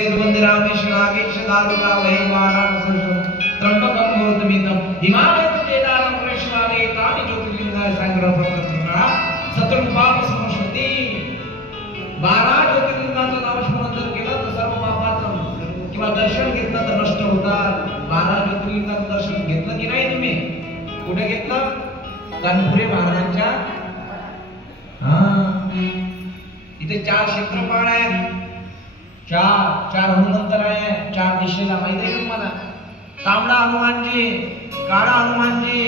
मंदिरामेश नागेश दारुका वैवानां त्र्यंबकं भौतमितं हिमालयस्तेदारं कृष्णाले तानि ज्योतिर्लिंगाय संग्रहपत्रकरा सतृपाप समश्रुती 12 ज्योतिर्लिंगाचं नामस्मरण जर केलं तर सर्व पापाचं किंवा दर्शन घेतलं तर नष्ट होतात. 12 ज्योतिर्लिंगाचं दर्शन घेतलं की नाही तुम्ही? कुठे घेतलं? गणपुरे महाराजांच्या इथे 4 क्षेत्रपाळ आहेत. चार हनुमंतर आहे. 4 दिशेला माहिती आहे तुम्हाला? तांबडा हनुमानजी, काळा हनुमानजी,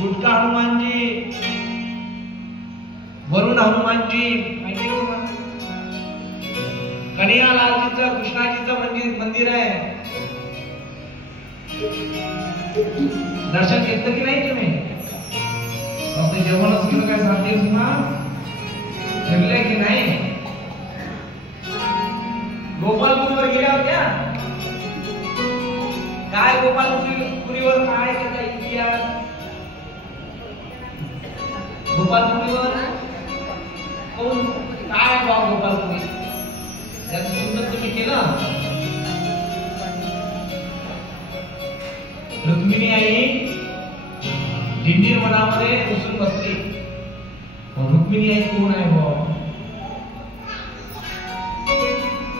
गुटका हनुमानजी, वरुण हनुमानजी, माहिती आहे तुम्हाला? कन्हैयालालजीचं कृष्णाजीचं मंदिर आहे. दर्शन घेतलं की नाही तुम्ही? फक्त जेवणच केलं काय सांगते तुम्हाला? फिरले की नाही? गोपालपुरीवर गेल्या होत्या काय? गोपालपुरीवर काय त्याचा इतिहास? गोपालपुरीवर कोण काय भाव गोपालपुरी याचं चिंतन तुम्ही केलं? रुक्मिणी आई दिंडीर वनामध्ये बसून बसली. रुक्मिणी आई कोण आहे भाऊ?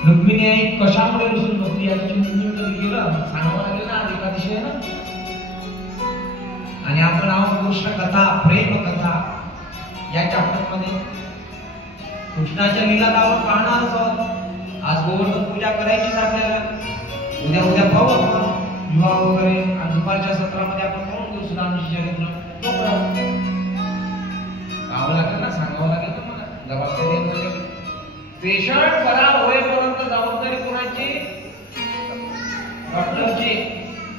रुक्मिणी आई कशामुळे रुसून बसली याचं चिंतन कधी केलं? सांगावं लागेल ना. एकादशी आहे ना. आणि आपण आहोत कृष्ण कथा, प्रेम कथा या चॅप्टर मध्ये. कृष्णाच्या लीला आपण पाहणार आहोत. आज गोवर्धन पूजा करायचीच आपल्याला. उद्या पाहू आपण विवाह वगैरे. आणि दुपारच्या सत्रामध्ये आपण पाहून घेऊ सुदामाची चरित्र. गावं लागेल ना, सांगावं लागेल तुम्हाला. जबाबदारी पेशंट बरा होईपर्यंत जबाबदारी कोणाची? डॉक्टरची.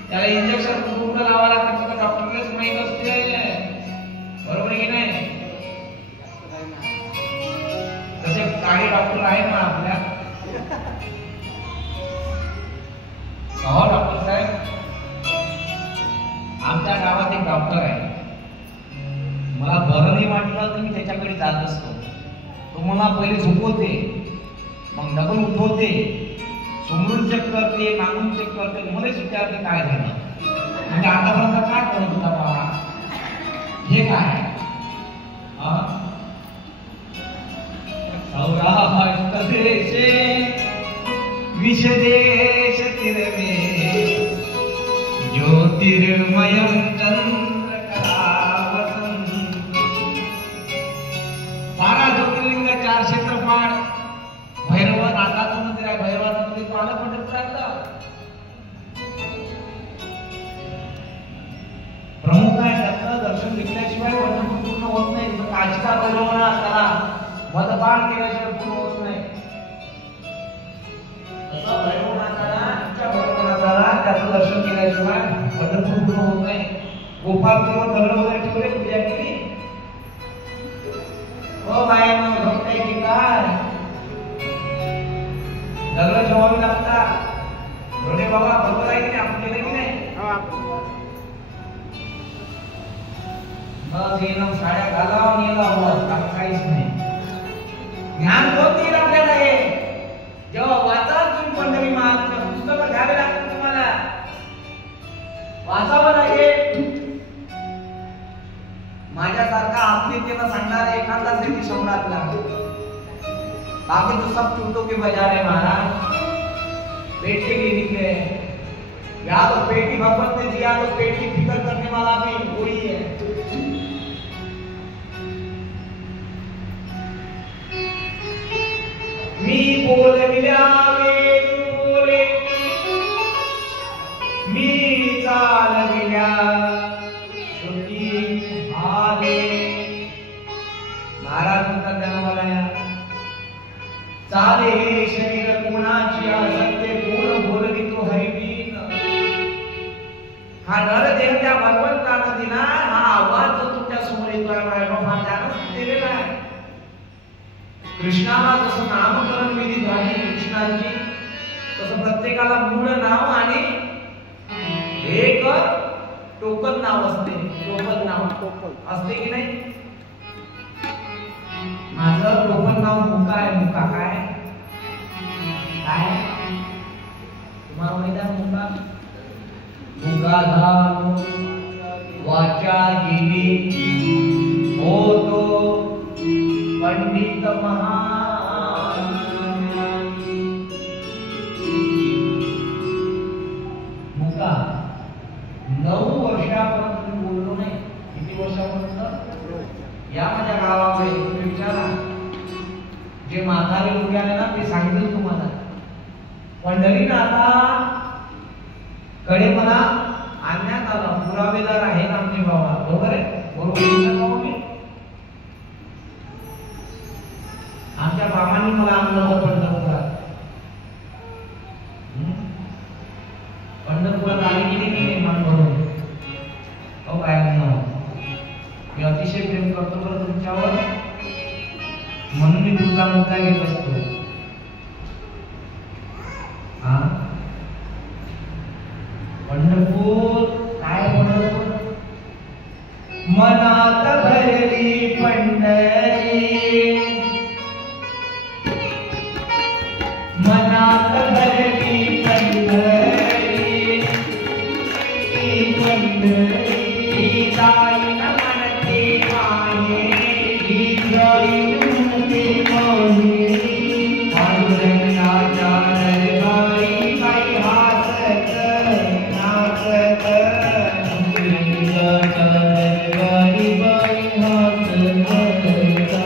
त्याला इंजेक्शन कुठं लावा लागते फक्त डॉक्टरलाच माहित असते. बरोबर की नाही? तसे काही डॉक्टर आहेत ना आपल्या. हो डॉक्टर साहेब, आमच्या गावात एक डॉक्टर आहे. मला बरं नाही वाटलं तर मी त्याच्याकडे जात असतो. तो मला पहिले झोपवते, मग डबल उठवते, समोरून चेक करते, मागून चेक करते, मलाच विचारते काय झालं. म्हणजे आतापर्यंत काय करत होता बाबा? हे काय? सौराष्ट्रदेशे विषदेश तिरमे ज्योतिर्मयं चंद्रकला वसंत. 12 ज्योतिर्लिंग, 4 क्षेत्रपाळ. भैरव नाथाचं मंदिर आहे. भैरवाचं मंदिर पाहिलं पंढरपुरातलं. प्रमुख आहे. त्याचं दर्शन घेतल्याशिवाय पंढरपूर पूर्ण होत नाही. काचिका भैरवना त्याला मदपान केल्याशिवाय पूर्ण होत नाही. तसं भैरवनाथाला त्याचं दर्शन केल्याशिवाय पंढरपूर पूर्ण होत नाही. गोपालपूरवर दगड वगैरे ठेवले, पूजा केली. हो बायांनो, झोपताय की काय? दगड ठेवावी लागतात. रोडे बाबा बरोबर आहे की नाही? आपण केलं की नाही? मग येणं साड्या घालावं नेला हवा काहीच नाही. ज्ञान होतील आपल्याला. हे जेव्हा वाचाल तुम्ही पंढरी महात्म्य पुस्तकं घ्यावे लागतील तुम्हाला. वाचावं लागेल. माझ्यासारखा आत्मीयतेला सांगणारा एखादा व्यक्ती शब्दातला. बाकी तो सब टूटो के बजारे महाराज. पेट के लिए निकले. या तो पेटी भगवत ने दिया तो पेट की फिक्र करने वाला भी वही है. मी बोलविल्या वेद बोले, मी चालविल्या श्रुती भाले. महाराज म्हणतात त्यांना, चाले शरीर कोणाची असत्य कोण बोलवितो हरिबीन. हा नर देह त्या भगवंतानं दिला. हा आवाज जो तुमच्या समोर येतोय हा त्यानंच दिलेला आहे. कृष्णाला जसं नामकरण विधी झाली कृष्णाची, तसं प्रत्येकाला मूळ नाव आणि एक टोकन नाव असते. टोकन नाव असते की नाही? माझं टोपण नाव मुका आहे. मुका काय काय तुम्हाला माहिती आहे मुंगा? मुंगा झालो वाचा गेली होतो पंडित महान. मुका 9 वर्षापर्यंत मी बोललो नाही. किती वर्षापर्यंत? या माझ्या गावाकडे तुम्ही विचारा, जे म्हातारे लोक आहे ना ते सांगितलं तुम्हाला. पंढरीनाथा कडे मला आणण्यात आला, पुरावेदार आहे आमचे बाबा. बरोबर आहे? बरोबर. आमच्या बाबांनी मला आणलं होतं पंढरपुरात. पंढरपुरात आली गेली की नाही मान भरून? हो काय म्हणून मी अतिशय प्रेम करतो बरं तुमच्यावर, म्हणून मी तुमचा मुद्दा घेत असतो. हा पंढरपूर काय? पंढरपूर मनात भरली पंढरी, मनात भरली पंढरी, पंढरी जाईन म्हणते माहेरी, जाईन म्हणते माहेरी, पांडुरंगाच्या दरबारी बाई हासत नाचत, पांडुरंगाच्या दरबारी बाई हासत नाचत.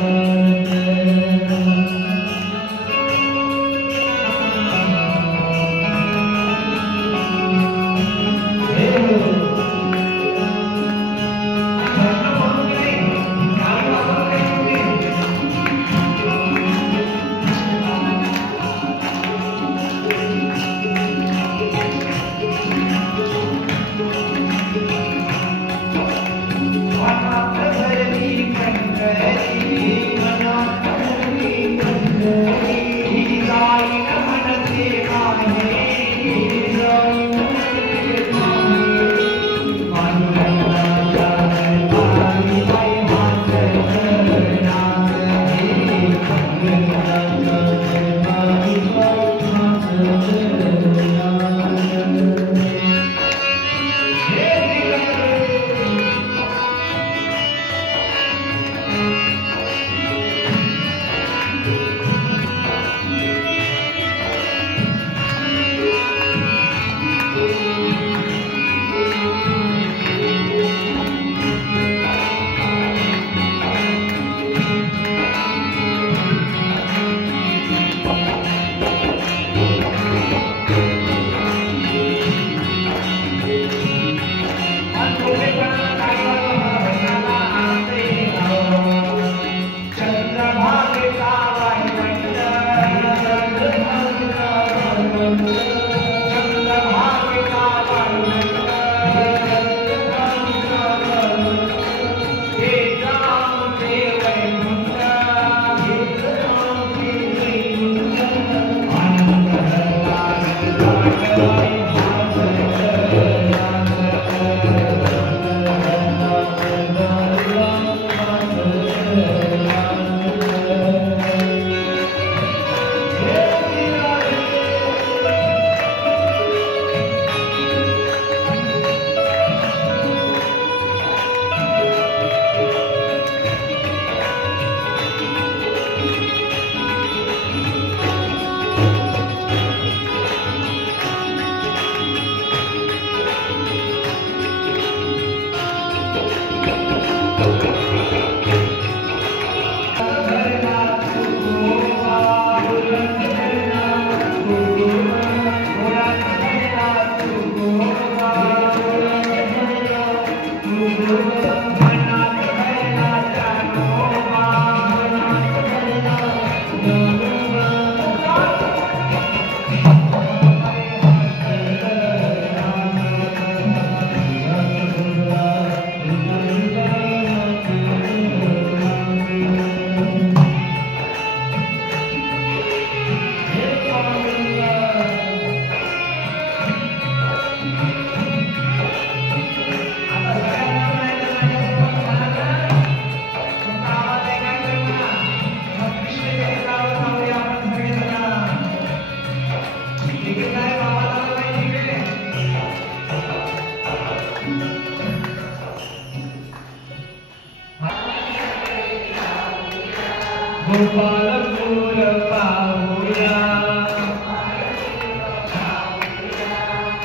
गोपाल गोर पाहूया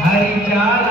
हरीच्या